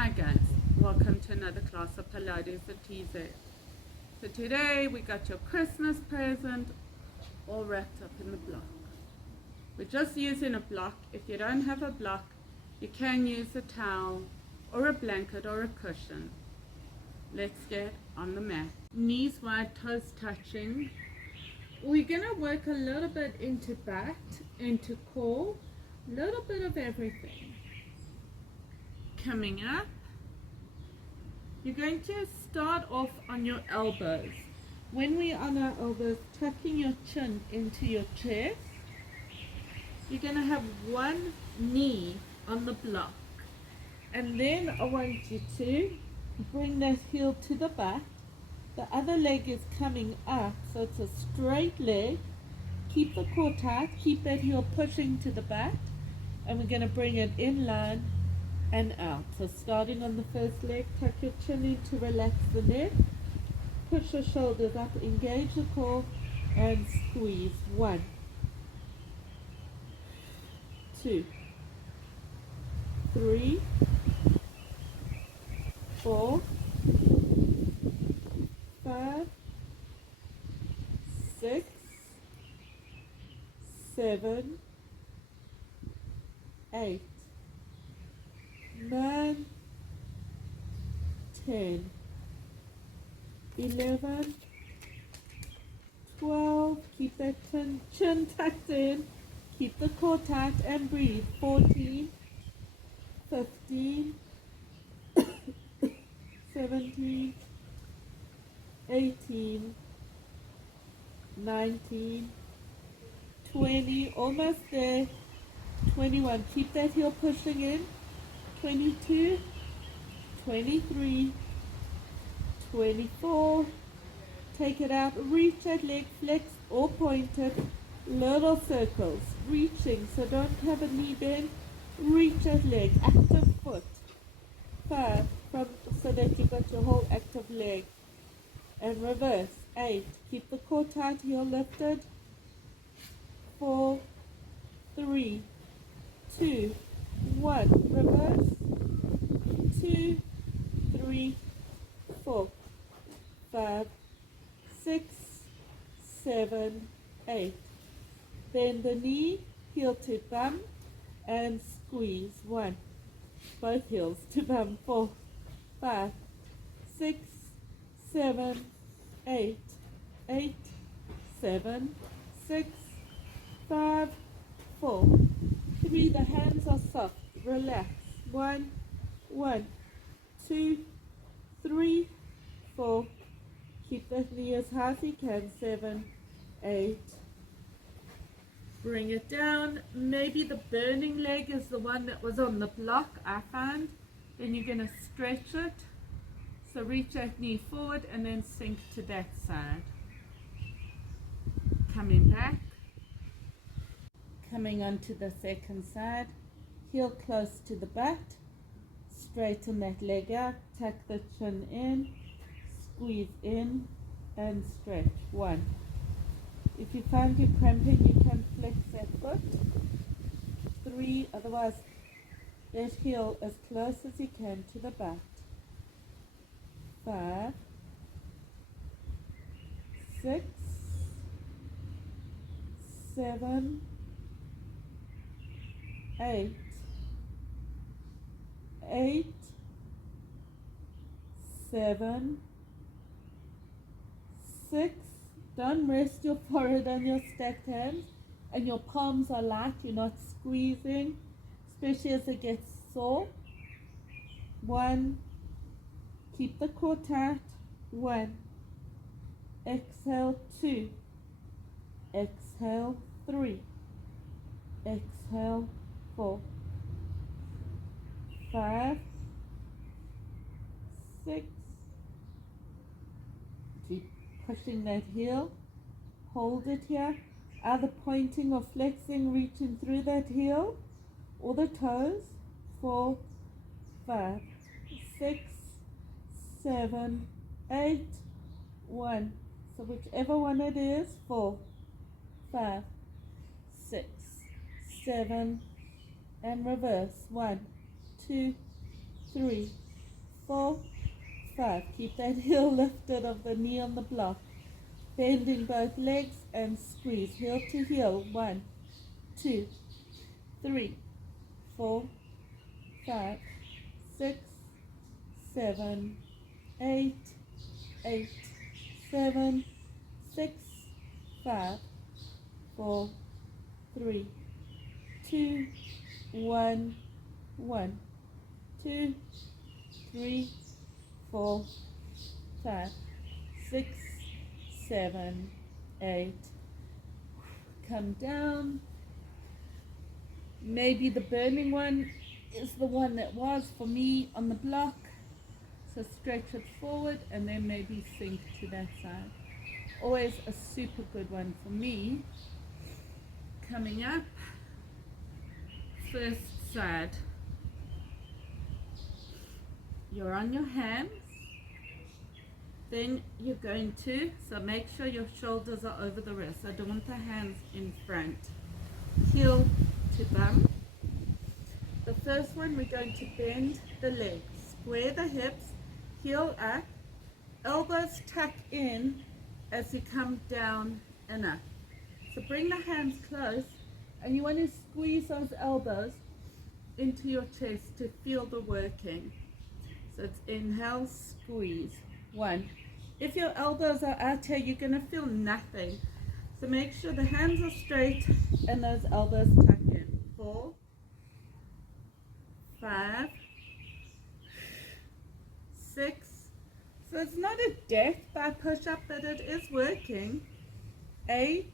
Hi guys, welcome to another class of Pilates at TZ. So today we got your Christmas present all wrapped up in the block. We're just using a block. If you don't have a block, you can use a towel or a blanket or a cushion. Let's get on the mat. Knees wide, toes touching. We're going to work a little bit into back, into core, a little bit of everything. Coming up, you're going to start off on your elbows. When we're on our elbows, tucking your chin into your chest, you're going to have one knee on the block. And then I want you to bring that heel to the back. The other leg is coming up, so it's a straight leg. Keep the core tight, keep that heel pushing to the back, and we're going to bring it in line and out. So starting on the first leg, tuck your chin in to relax the neck, push your shoulders up, engage the core, and squeeze. 1, 2, 3, 4, 5, 6, 7, 8, 9, 10, 11, 12, keep that chin tucked in, keep the core tight and breathe. 14, 15, 17, 18, 19, 20, almost there. 21, keep that heel pushing in. 22, 23, 24, take it out, reach that leg, flex or point it, little circles, reaching, so don't have a knee bend, reach that leg, active foot. 5, so that you've got your whole active leg, and reverse. 8, keep the core tight, heel lifted. 4, 3, 2, 1, reverse. 2, 3, 4, 5, 6, 7, 8. Bend the knee, heel to bum, and squeeze. 1, both heels to bum. 4, 5, 6, 7, 8, 8, 7, 6, 5, 4, 3. The hands are soft. Relax. 1, 1, 2, 3, 4. Keep that knee as high as you can. 7, 8. Bring it down. Maybe the burning leg is the one that was on the block, I found. Then you're going to stretch it. So reach that knee forward and then sink to that side. Coming back. Coming onto the second side. Heel close to the butt. Straighten that leg out. Tuck the chin in. Squeeze in and stretch. 1. If you find you're cramping, you can flex that foot. 3, otherwise that heel as close as you can to the butt. 5, 6, 7, 8, 8, 7, 6. Don't rest your forehead on your stacked hands, and your palms are light. You're not squeezing, especially as it gets sore. 1, keep the core tight. 1, exhale. 2, exhale. 3, exhale. 4, 5, 6. Keep pushing that heel. Hold it here, either pointing or flexing, reaching through that heel or the toes. 4, 5, 6, 7, 8, 1. So whichever one it is. 4, 5, 6, 7, and reverse. 1, 2, 3, 4, 5. Keep that heel lifted of the knee on the block. Bending both legs and squeeze. Heel to heel. 1, 2, 3, 4, 5, 6, 7, 8, 8, 7, 6, 5, 4, 3, 2, 1, 1, 2, 3, 4, 5, 6, 7, 8. Come down. Maybe the burning one is the one that was for me on the block. So stretch it forward and then maybe sink to that side. Always a super good one for me. Coming up, first side. You're on your hands. Then you're going to, so make sure your shoulders are over the wrist. I don't want the hands in front. Heel to bum. The first one, we're going to bend the legs. Square the hips, heel up, elbows tuck in as you come down and up. So bring the hands close and you want to squeeze those elbows into your chest to feel the working. So it's inhale, squeeze. 1. If your elbows are out here, you're going to feel nothing. So make sure the hands are straight and those elbows tuck in. 4, 5, 6. So it's not a death by push-up, but it is working. 8.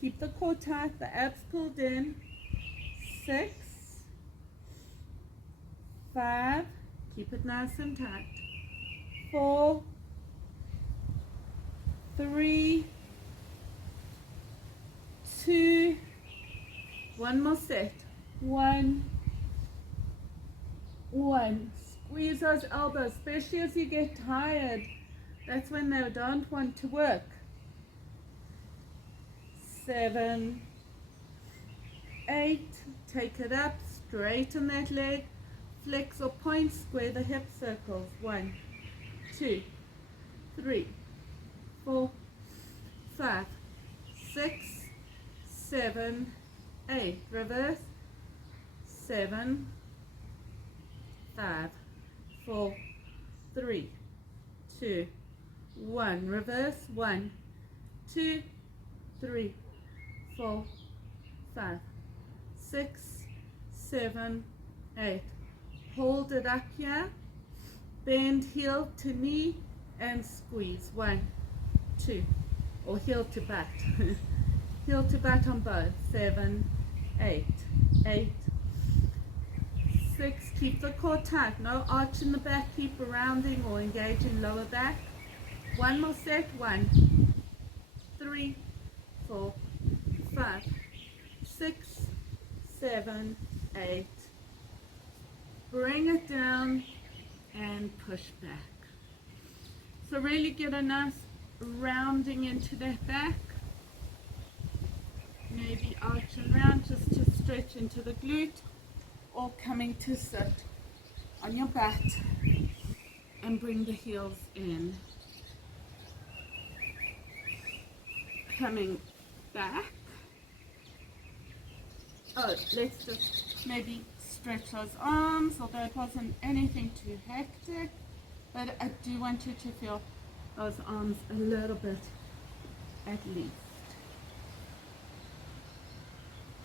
Keep the core tight, the abs pulled in. 6, 5. Keep it nice and tight. 4, 3, 2. One more set. 1, 1. Squeeze those elbows, especially as you get tired. That's when they don't want to work. 7, 8. Take it up, straighten that leg, flex or point, square the hip circles. 1, 2, 3, 4, 5, 6, 7, 8. Reverse. 7, 5, 4, 3, 2, 1. Reverse. 1, 2, 3, 4, 5, 6, 7, 8. Hold it up here. Bend heel to knee and squeeze. 1, 2, or heel to butt. Heel to butt on both. 7, 8, 8, 6. Keep the core tight. No arch in the back. Keep rounding or engage in lower back. One more set. 1, 3, 4, 5, 6, 7, 8. Bring it down and push back. So really get a nice rounding into that back. Maybe arch and round just to stretch into the glute, or coming to sit on your butt and bring the heels in. Coming back. Oh, let's just maybe stretch those arms, although it wasn't anything too hectic, but I do want you to feel those arms a little bit at least.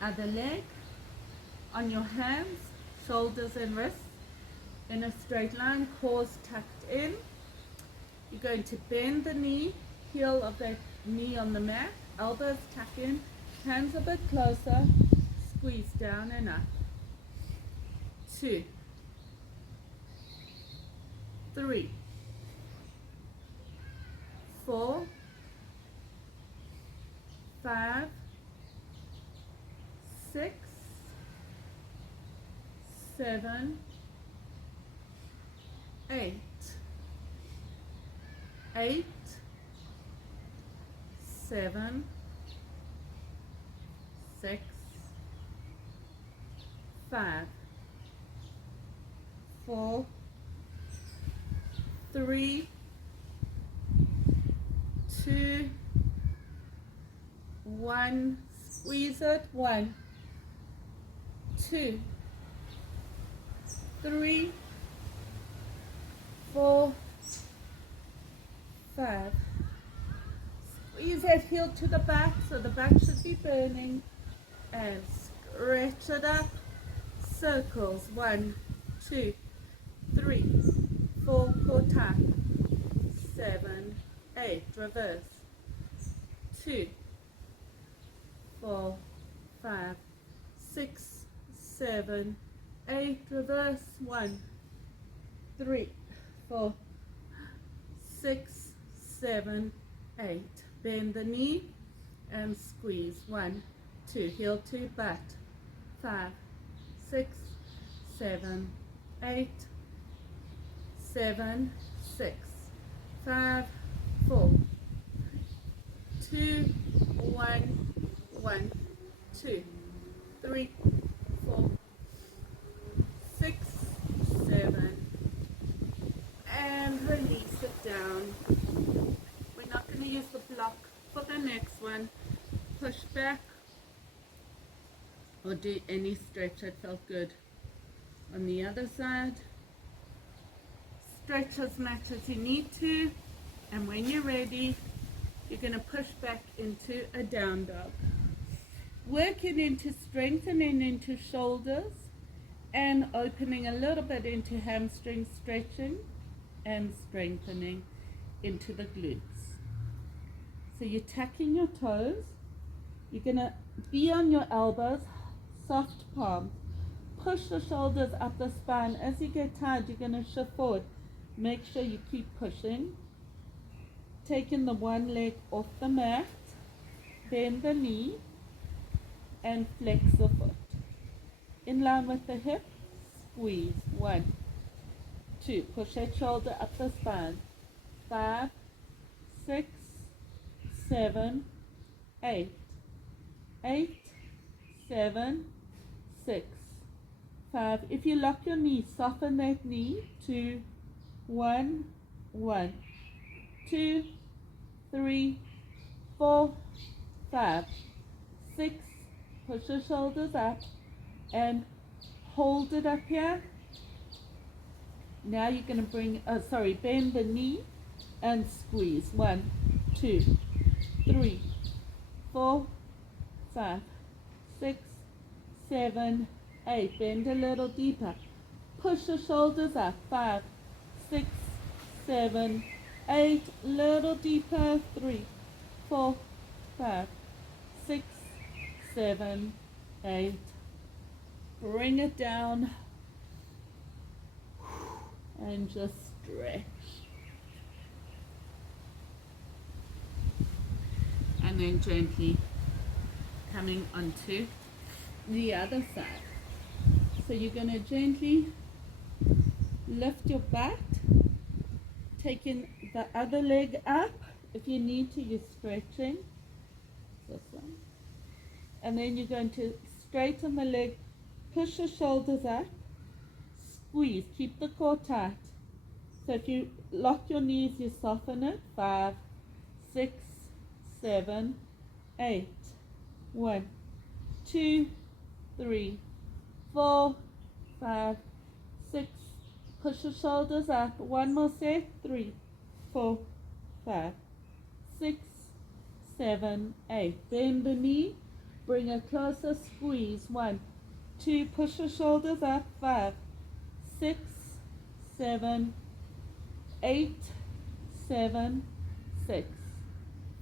Other leg on your hands, shoulders and wrists in a straight line, cores tucked in. You're going to bend the knee, heel of that knee on the mat, elbows tuck in, hands a bit closer, squeeze down and up. 2, 3, 4, 5, 6, 7, 8, 8, 7, 6, 5, 4, 3, 2, 1. Squeeze it. 1, 2, 3, 4, 5. Squeeze that heel to the back, so the back should be burning, and stretch it up. Circles. 1, 2, 3, 4. Core tap. 7, 8. Reverse. 2, 4, 5, 6, 7, 8. Reverse. 1, 3, 4, 6, 7, 8. Bend the knee and squeeze. 1, 2. Heel to butt. 5, 6, 7, 8, 7, 6, 5, 4, 2, 1, 1, 2, 3, 4, 6, 7, and release it down. We're not going to use the block for the next one. Push back or do any stretch that felt good. On the other side, stretch as much as you need to, and when you're ready, you're going to push back into a down dog. Working into strengthening into shoulders and opening a little bit into hamstring stretching and strengthening into the glutes. So you're tucking your toes. You're going to be on your elbows, soft palms. Push the shoulders up the spine. As you get tired, you're going to shift forward. Make sure you keep pushing. Taking the one leg off the mat. Bend the knee and flex the foot. In line with the hip, squeeze. 1, 2. Push that shoulder up the spine. 5, 6, 7, 8. 8, 7, 6, 5. If you lock your knee, soften that knee. 2, 1, 1, 2, 3, 4, 5, 6. Push your shoulders up and hold it up here. Now you're going to bend the knee and squeeze. 1, 2, 3, 4, 5, 6, 7, 8. Bend a little deeper. Push the shoulders up. 5, 6, 7, 8. Little deeper. 3, 4, 5, 6, 7, 8. Bring it down and just stretch. And then gently coming onto the other side. So you're going to gently lift your butt, taking the other leg up. If you need to, you're stretching. This one. And then you're going to straighten the leg, push your shoulders up, squeeze, keep the core tight. So if you lock your knees, you soften it. 5, 6, 7, 8. 1, 2, 3, 4, 5, 6. Push your shoulders up. One more set. 3, 4, 5, 6, 7, 8. Bend the knee. Bring it closer. Squeeze. 1, 2. Push your shoulders up. 5, 6, 7, 8, 7, 6,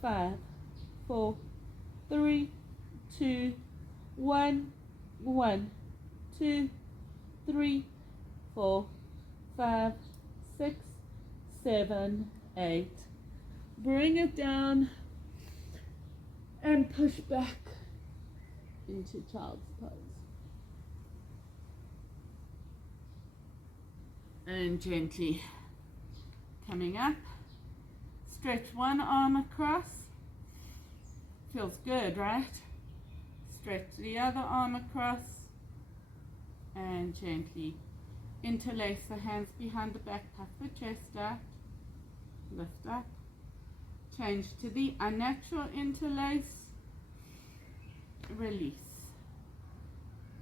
5, 4, 3, 2, 1, 1, 2, 3, 4, 5, 6, 7, 8. Bring it down and push back into child's pose. And gently coming up. Stretch one arm across. Feels good, right? Stretch the other arm across and gently interlace the hands behind the back, puff the chest out. lift up, change to the unnatural interlace, release.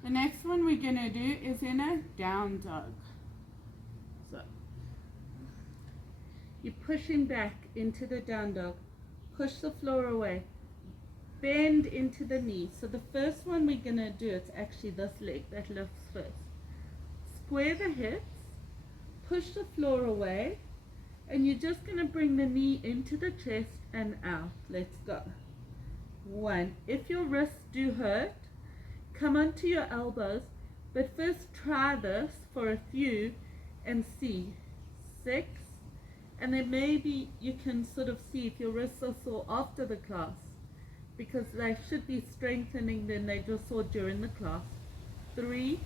The next one we're going to do is in a down dog. So you're pushing back into the down dog, push the floor away, bend into the knee. So the first one we're going to do, it's actually this leg that lifts first. Square the hips, push the floor away, and you're just going to bring the knee into the chest and out. Let's go. 1. If your wrists do hurt, come onto your elbows, but first try this for a few and see. 6. And then maybe you can sort of see if your wrists are sore after the class, because they should be strengthening than they just saw during the class. 3,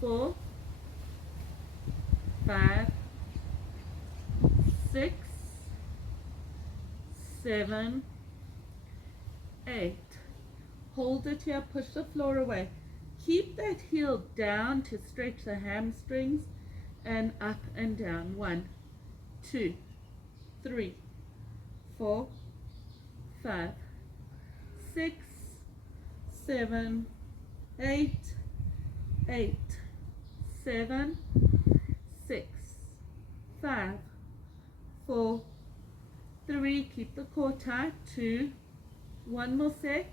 4, 5, 6, 7, 8. Hold it here, push the floor away. Keep that heel down to stretch the hamstrings, and up and down. 1, 2, 3, 4, 5, 6, 7, 8, 8, 7, 6, 5, 4, 3, keep the core tight. 2, 1 more set.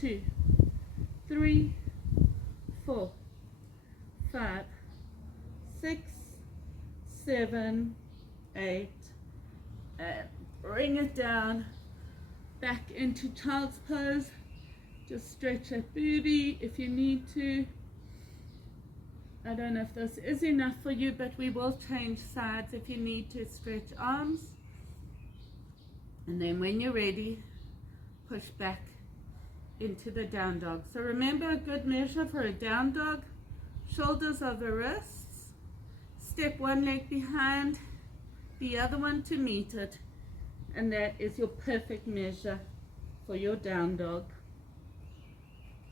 2, 3, 4, 5, 6, 7, 8, and bring it down back into child's pose. Just stretch that booty if you need to. I don't know if this is enough for you, but we will change sides if you need to stretch arms. And then when you're ready, push back into the down dog. So remember, a good measure for a down dog: shoulders over wrists, step one leg behind the other one to meet it, and that is your perfect measure for your down dog.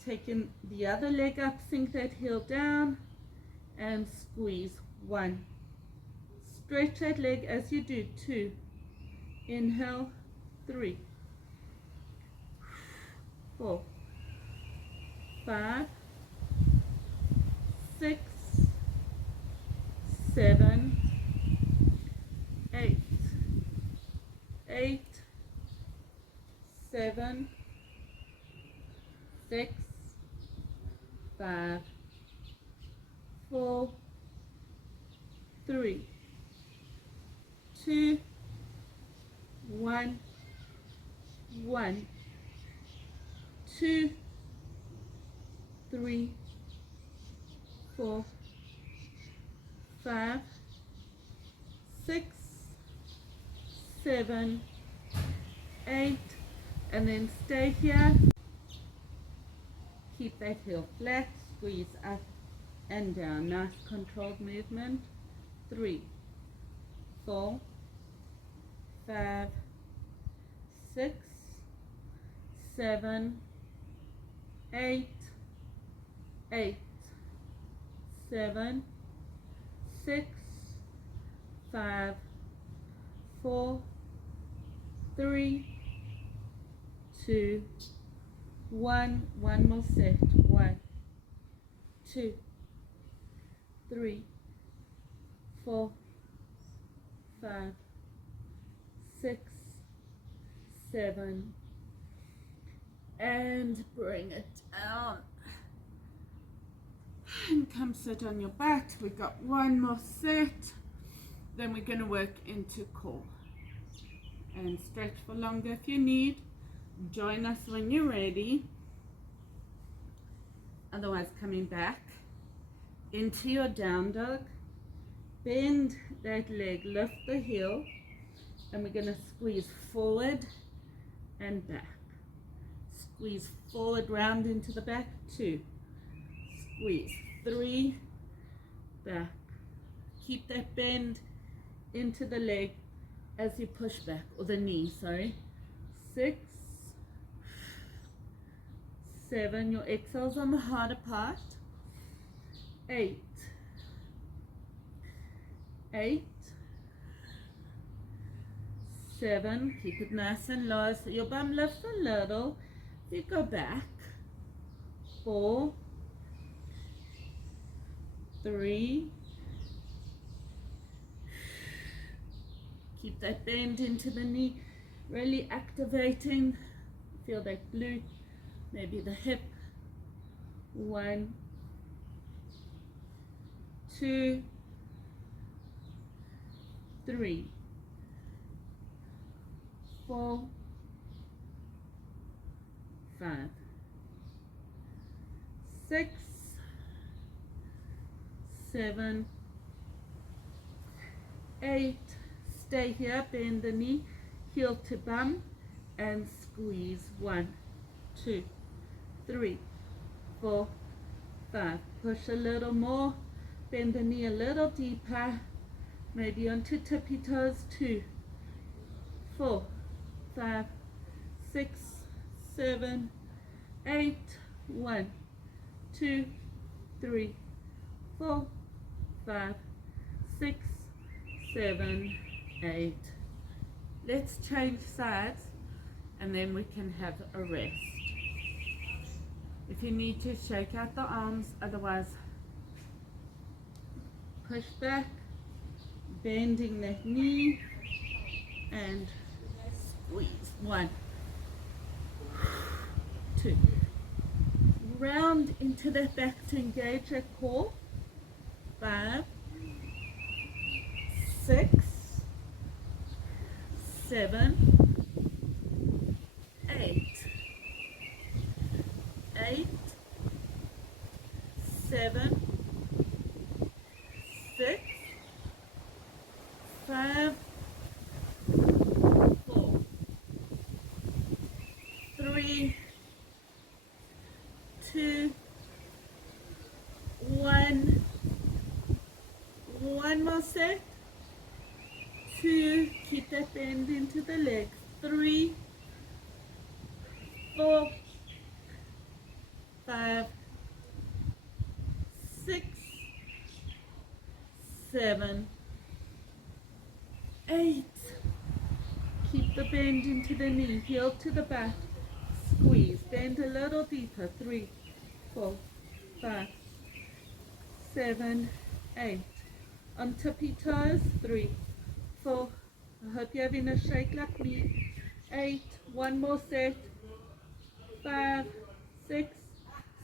Taking the other leg up, sink that heel down and squeeze. 1. Stretch that leg as you do. 2. Inhale. 3, 4, 5, 6, 7, 8, 8, 7, 6, 5, 4, 3, 2, 1, 1, 2, 3, 4, 5, 6, 7, 8, and then stay here. Keep that heel flat, squeeze up and down. Nice controlled movement. 3, 4, 5, 6, 7, 8, 8, 7, 6, 5, 4, 3, 2, 1. One more set. 1, 2, 3, 4, 5, 6, 7, and bring it down and come sit on your back. We got one more set, then we're going to work into core and stretch for longer if you need. Join us when you're ready. Otherwise, coming back into your down dog, bend that leg, lift the heel, and we're going to squeeze forward and back. Squeeze forward, round into the back. 2, squeeze. 3, back. Keep that bend into the leg as you push back, or the knee, sorry. 6, 7, your exhale's on the harder part. 8, 8, 7, keep it nice and low so your bum lifts a little. You go back. 4, 3, keep that bend into the knee, really activating. Feel that glute, maybe the hip. 1, 2, 3, 4, 5, 6, 7, 8. Stay here, bend the knee, heel to bum, and squeeze. 1, 2, 3, 4, 5. Push a little more, bend the knee a little deeper, maybe onto tippy toes. 2, 4, 5, 6, 7, 8. 1, 2, 3, 4, 5, 6, 7, 8. Let's change sides and then we can have a rest. If you need to, shake out the arms, otherwise push back, bending that knee and squeeze. 1, 2. Round into that back to engage that core. 5, 6, 7, 8. 8, 7, 6, 5, 4, 3, 2, 1. One more set. 2, keep that bend into the legs. 3, 4, 5, 6, 7, 8. Keep the bend into the knee, heel to the back, squeeze, bend a little deeper. 3, 4, 5, 7, 8. On tippy toes. 3, 4. I hope you're having a shake like me. 8. One more set. 5, 6,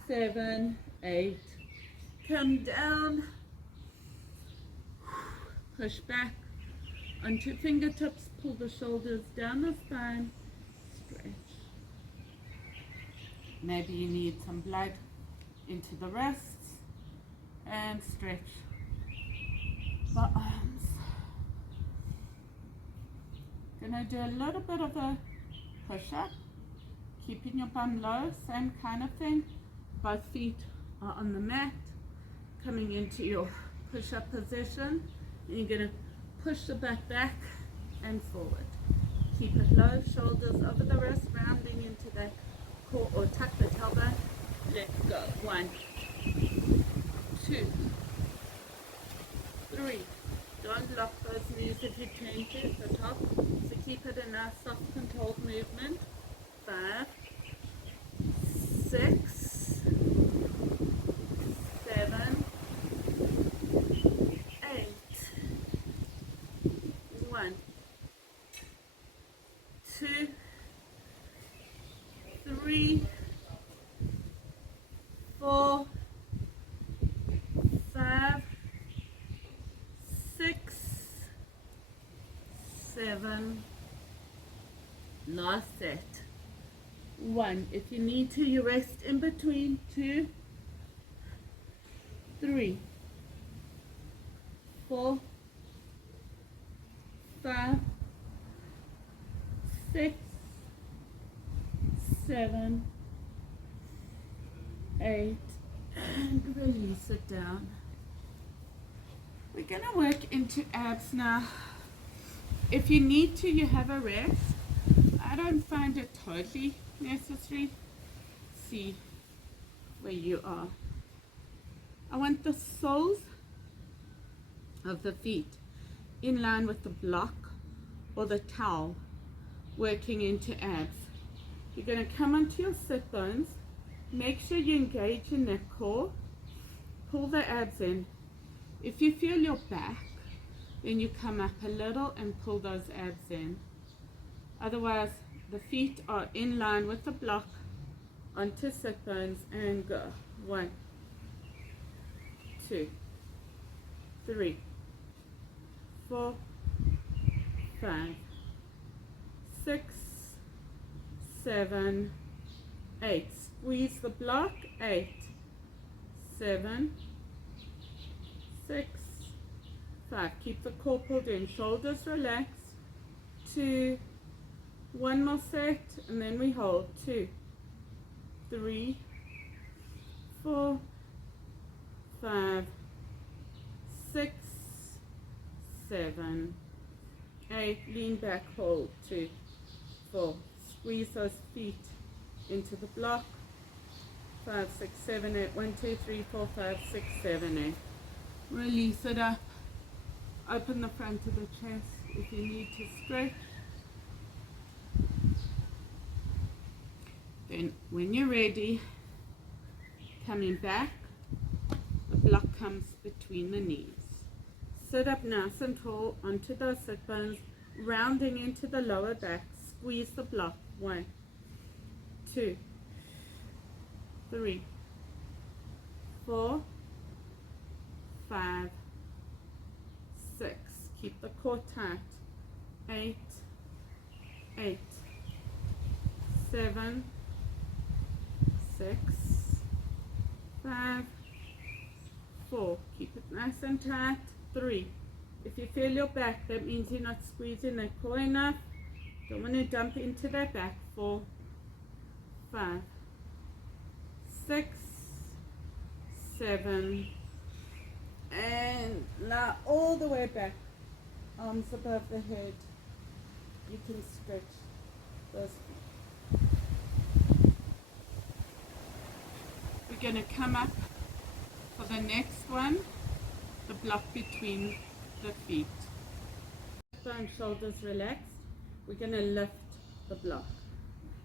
7, 8. Come down. Push back onto fingertips. Pull the shoulders down the spine. Stretch. Maybe you need some blood into the wrists and stretch the arms. Gonna do a little bit of a push-up, keeping your bum low, same kind of thing. Both feet are on the mat, coming into your push-up position. And you're gonna push the butt back and forward. Keep it low, shoulders over the wrist, rounding into that core, or tuck the tailbone. Let go. 1, 2, 3. Don't lock those knees if you change it at the top. So keep it a nice, soft, controlled movement. 5, 6, 7, 8. 1, 2, 3, 4, 5, 6, 7. Last set. 1. If you need to, you rest in between. 2, 3, 4, 5, 6, 7, 8, and release it down. We're going to work into abs now. If you need to, you have a rest. I don't find it totally necessary. See where you are. I want the soles of the feet in line with the block or the towel working into abs. You're going to come onto your sit bones. Make sure you engage in that core. Pull the abs in. If you feel your back, then you come up a little and pull those abs in. Otherwise, the feet are in line with the block onto sit bones and go. 1, 2, 3, 4, 5, 6, 7, 8. Squeeze the block. 8, 7, 6, 5. Keep the core pulled in. Shoulders relaxed. 2, 1 more set, and then we hold. 2, 3, 4, 5, 6, 7, 8. Lean back, hold. 2, 4. Squeeze those feet into the block. 5, 6, 7, 8. 1, 2, 3, 4, 5, 6, 7, 8. Release it up. Open the front of the chest if you need to stretch. Then when you're ready, coming back, the block comes between the knees. Sit up nice and tall onto those sit bones, rounding into the lower back. Squeeze the block. 1, 2, 3, 4, 5, 6. Keep the core tight. 8, 8, 7, 6, 5, 4. Keep it nice and tight. 3. If you feel your back, that means you're not squeezing that core enough. Don't want to dump into that back. 4, 5, 6, 7, and lie all the way back. Arms above the head. You can stretch those feet. We're going to come up for the next one, the block between the feet. Bone, shoulders relaxed. We're going to lift the block.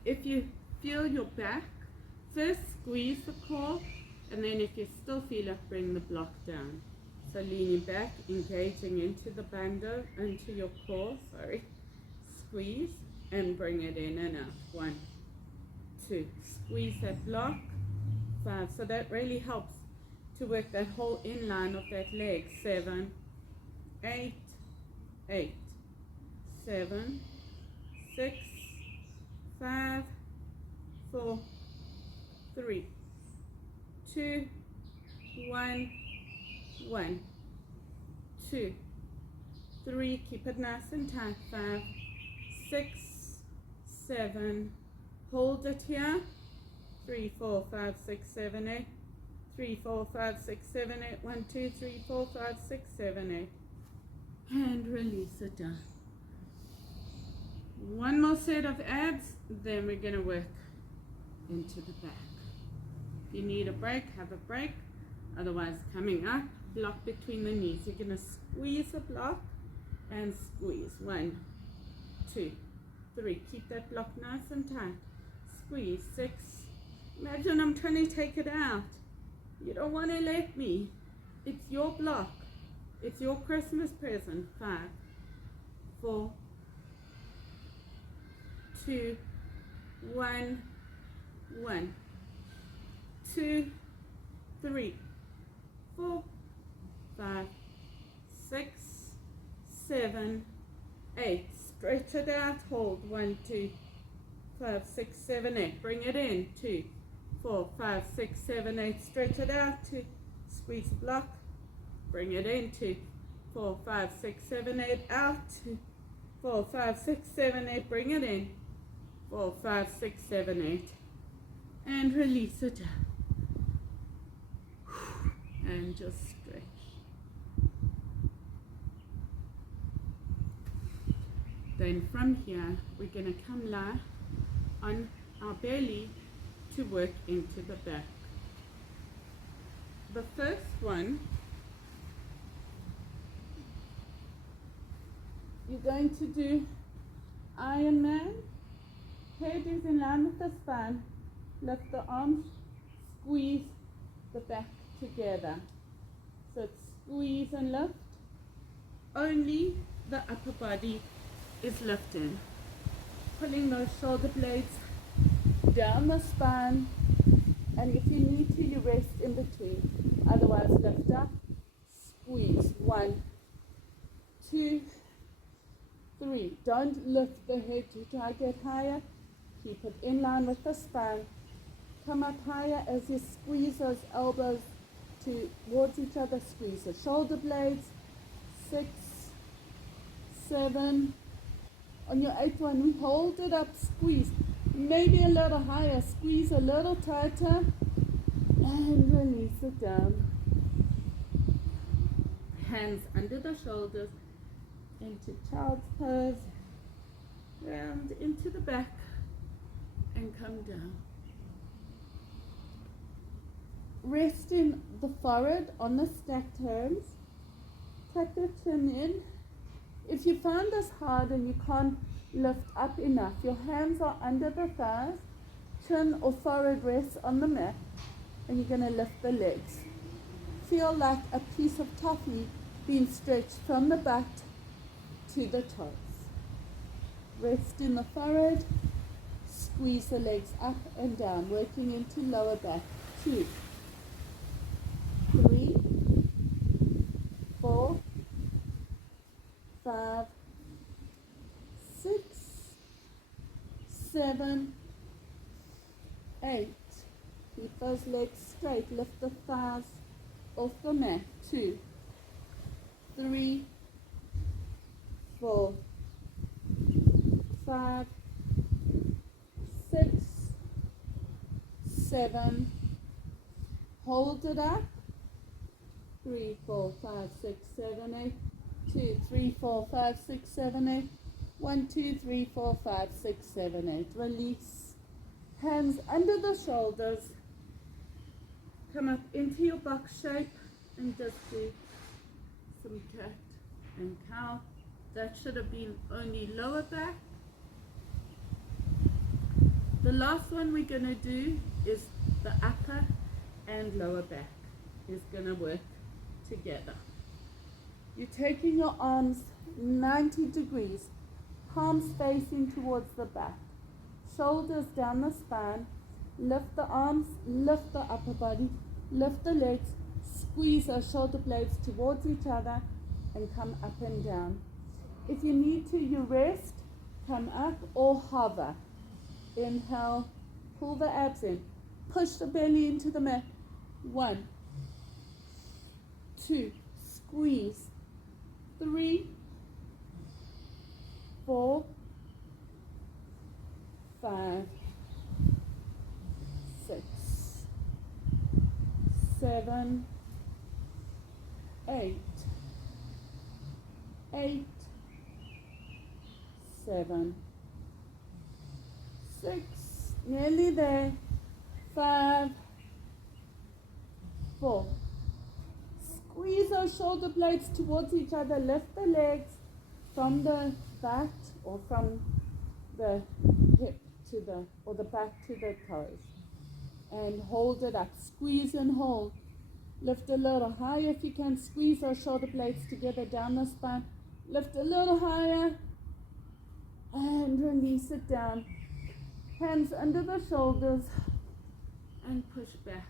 If you feel your back, first squeeze the core, and then if you still feel it, bring the block down. So leaning back, engaging into the bando, into your core, squeeze and bring it in and out. 1, 2, squeeze that block. 5, so that really helps to work that whole inline of that leg. 7, 8, 8, 7, 6, 5, 4, 3, 2, 1, 1, 2, 3, keep it nice and tight. 5, 6, 7, hold it here. 3, 4, 5, 6, 7, 8. 3, 4, 5, 6, 7, 8. 1, 2, 3, 4, 5, 6, 7, 8. And release it down. One more set of abs, then we're going to work into the back. If you need a break, have a break. Otherwise, coming up, block between the knees. You're going to squeeze the block and squeeze. 1, 2, 3. Keep that block nice and tight. Squeeze. 6. Imagine I'm trying to take it out. You don't want to let me. It's your block. It's your Christmas present. 5, 4, 2, 1, 1, 2, 3, 4, 5, 6, 7, 8. Stretch it out. Hold. 1, 2, 5, 6, 7, 8. Bring it in. 2, 4, 5, 6, 7, 8. Stretch it out. 2. Squeeze the block. Bring it in. 2, 4, 5, 6, 7, 8. Out. 2, 4, 5, 6, 7, 8. Bring it in. 4, 5, 6, 7, 8. And release it out. And just stretch. Then from here, we're going to come lie on our belly to work into the back. The first one, you're going to do Iron Man. Head is in line with the spine. Lift the arms, squeeze the back together. So it's squeeze and lift. Only the upper body is lifted. Pulling those shoulder blades down the spine. And if you need to, you rest in between. Otherwise, lift up, squeeze. 1, 2, 3. Don't lift the head to try to get higher. Keep it in line with the spine. Come up higher as you squeeze those elbows towards each other. Squeeze the shoulder blades. 6, 7. On your 8th one, hold it up, squeeze. Maybe a little higher. Squeeze a little tighter. And release it down. Hands under the shoulders. Into child's pose. Round into the back. And come down. Rest in the forehead on the stacked hands. Tuck the chin in. If you find this hard and you can't lift up enough, your hands are under the thighs, chin or forehead rests on the mat, and you're going to lift the legs. Feel like a piece of toffee being stretched from the butt to the toes. Rest in the forehead, squeeze the legs up and down, working into lower back. 2, 3, 4, 5, 6, 7, 8. Keep those legs straight. Lift the thighs off the mat. 2, 3, 4, 5, 6, 7. Hold it up. 3, 4, 5, 6, 7, 8. 2, 3, 4, 5, 6, 7, 8. 1, 2, 3, 4, 5, 6, 7, 8. Release. Hands under the shoulders. Come up into your box shape and just do some cat and cow. That should have been only lower back. The last one we're going to do is the upper and lower back is going to work together. You're taking your arms 90 degrees, palms facing towards the back, shoulders down the spine, lift the arms, lift the upper body, lift the legs, squeeze those shoulder blades towards each other and come up and down. If you need to, you rest, come up or hover. Inhale, pull the abs in, push the belly into the mat. 1, 2, squeeze. 3, 4, 5, 6, 7, 8, 8, 7, 6, nearly there, 5, 4. Squeeze those shoulder blades towards each other. Lift the legs from the butt or from the hip to the back to the toes. And hold it up. Squeeze and hold. Lift a little higher if you can. Squeeze those shoulder blades together down the spine. Lift a little higher. And release it down. Hands under the shoulders. And push back.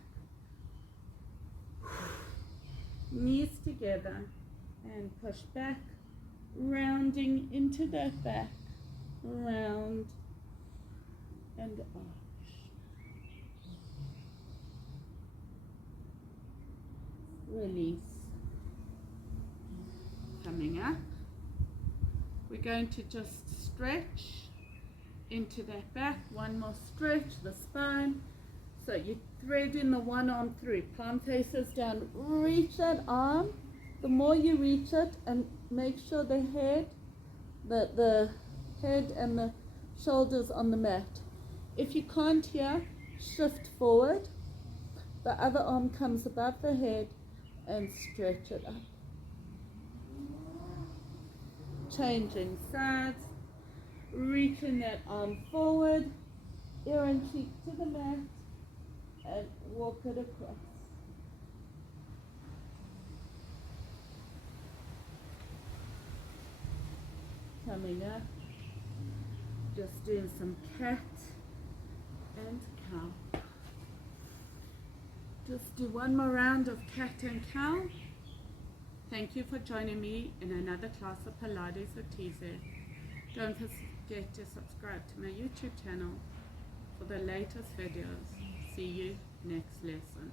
Knees together and push back, rounding into that back, round and arch. Release. Coming up, we're going to just stretch into that back. One more stretch, the spine. So you thread in the one arm through, palm faces down, reach that arm. The more you reach it, and make sure the head and the shoulders on the mat. If you can't here, shift forward. The other arm comes above the head and stretch it up. Changing sides. reaching that arm forward, ear and cheek to the mat, and walk it across. Coming up, just doing some cat and cow. Just do one more round of cat and cow. Thank you for joining me in another class of Pilates with TZ. Don't forget to subscribe to my YouTube channel for the latest videos. See you next lesson.